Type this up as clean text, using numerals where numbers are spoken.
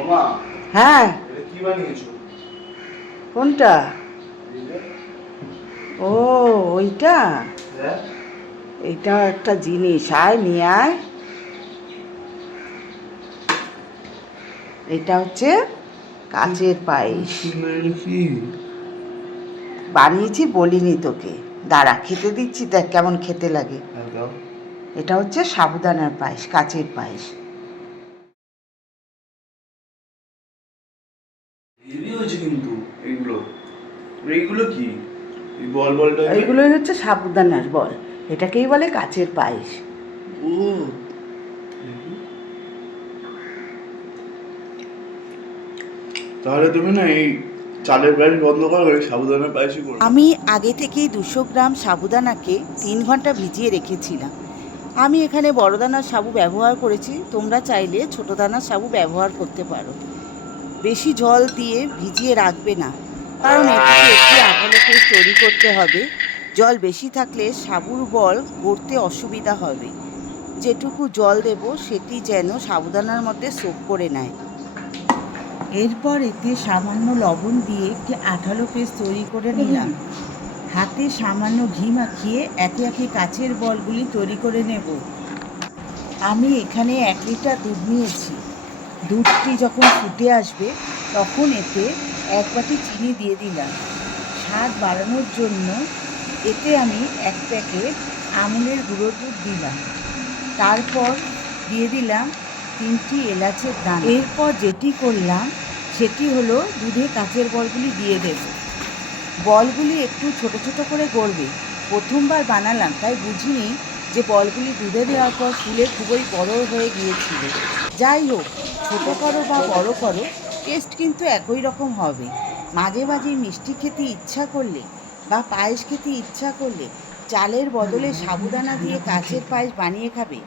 ওমা, হ্যাঁ, এটা কি বানিয়েছো? কোনটা? এইটা? ও, ওইটা। হ্যাঁ? এইটা একটা জিনিস, আয় নিয়ে আয়। এটা হচ্ছে কাচের পায়েস। এটা কি? বানিয়েছি, বলিনি তোকে। দাঁড়া, খেতে দিচ্ছি, দেখ কেমন খেতে লাগে। হ্যাঁ, দাও। এটা হচ্ছে সাবুদানার পায়েস, কাচের পায়েস। হেভি হয়েছে কিন্তু এইগুলো। এইগুলো কি? এই বল বল টাইপের? এইগুলোই হচ্ছে সাবুদানার বল। এটাকেই বলে কাচের পায়েস। ও, দেখি। তাহলে তুমি না এই চালের পায়েস বন্ধ করো, এই সাবুদানার পায়েসই করো। আমি আগে থেকেই 200 গ্রাম সাবুদানাকে 3 ঘন্টা ভিজিয়ে রেখেছিলাম। আমি এখানে বড় দানার সাবু ব্যবহার করেছি, তোমরা চাইলে ছোট দানার সাবু ব্যবহার করতে পারো। বেশি জল দিয়ে ভিজিয়ে রাখবে না, কারণ এটিকে একটি আঠালো পেস্ট তৈরি করতে হবে। জল বেশি থাকলে সাবুর বল গড়তে অসুবিধা হবে। যেটুকু জল দেব সেটি যেন সাবুদানার মধ্যে সোক করে নেয়। এরপর এতে সামান্য লবণ দিয়ে একটি আঠালো পেস্ট তৈরি করে নিলাম। হাতে সামান্য ঘি মাখিয়ে একে একে কাচের বলগুলি তৈরি করে নেব। আমি এখানে 1 লিটার দুধ নিয়েছি। দুধটি যখন ফুটে আসবে তখন এতে 1 বাটি চিনি দিয়ে দিলাম। স্বাদ বাড়ানোর জন্য এতে আমি 1 প্যাকেট আমুলের গুঁড়ো দুধ দিলাম। তারপর দিয়ে দিলাম 3টি এলাচের দানা। এরপর যেটি করলাম সেটি হলো দুধে কাচের বলগুলি দিয়ে দেব। বলগুলি একটু ছোট ছোট করে গড়বে। প্রথমবার বানালাম, তাই বুঝিনি যে বলগুলি দুধে দেওয়ার পর ফুলে খুবই বড় হয়ে গিয়েছিল। যাই হোক, ছোট করো বা বড় করো, টেস্ট কিন্তু একই রকম হবে। মাঝে মাঝে মিষ্টি খেতে ইচ্ছা করলে বা পায়েস খেতে ইচ্ছা করলে চালের বদলে সাবুদানা দিয়ে কাচের পায়েস বানিয়ে খাবে,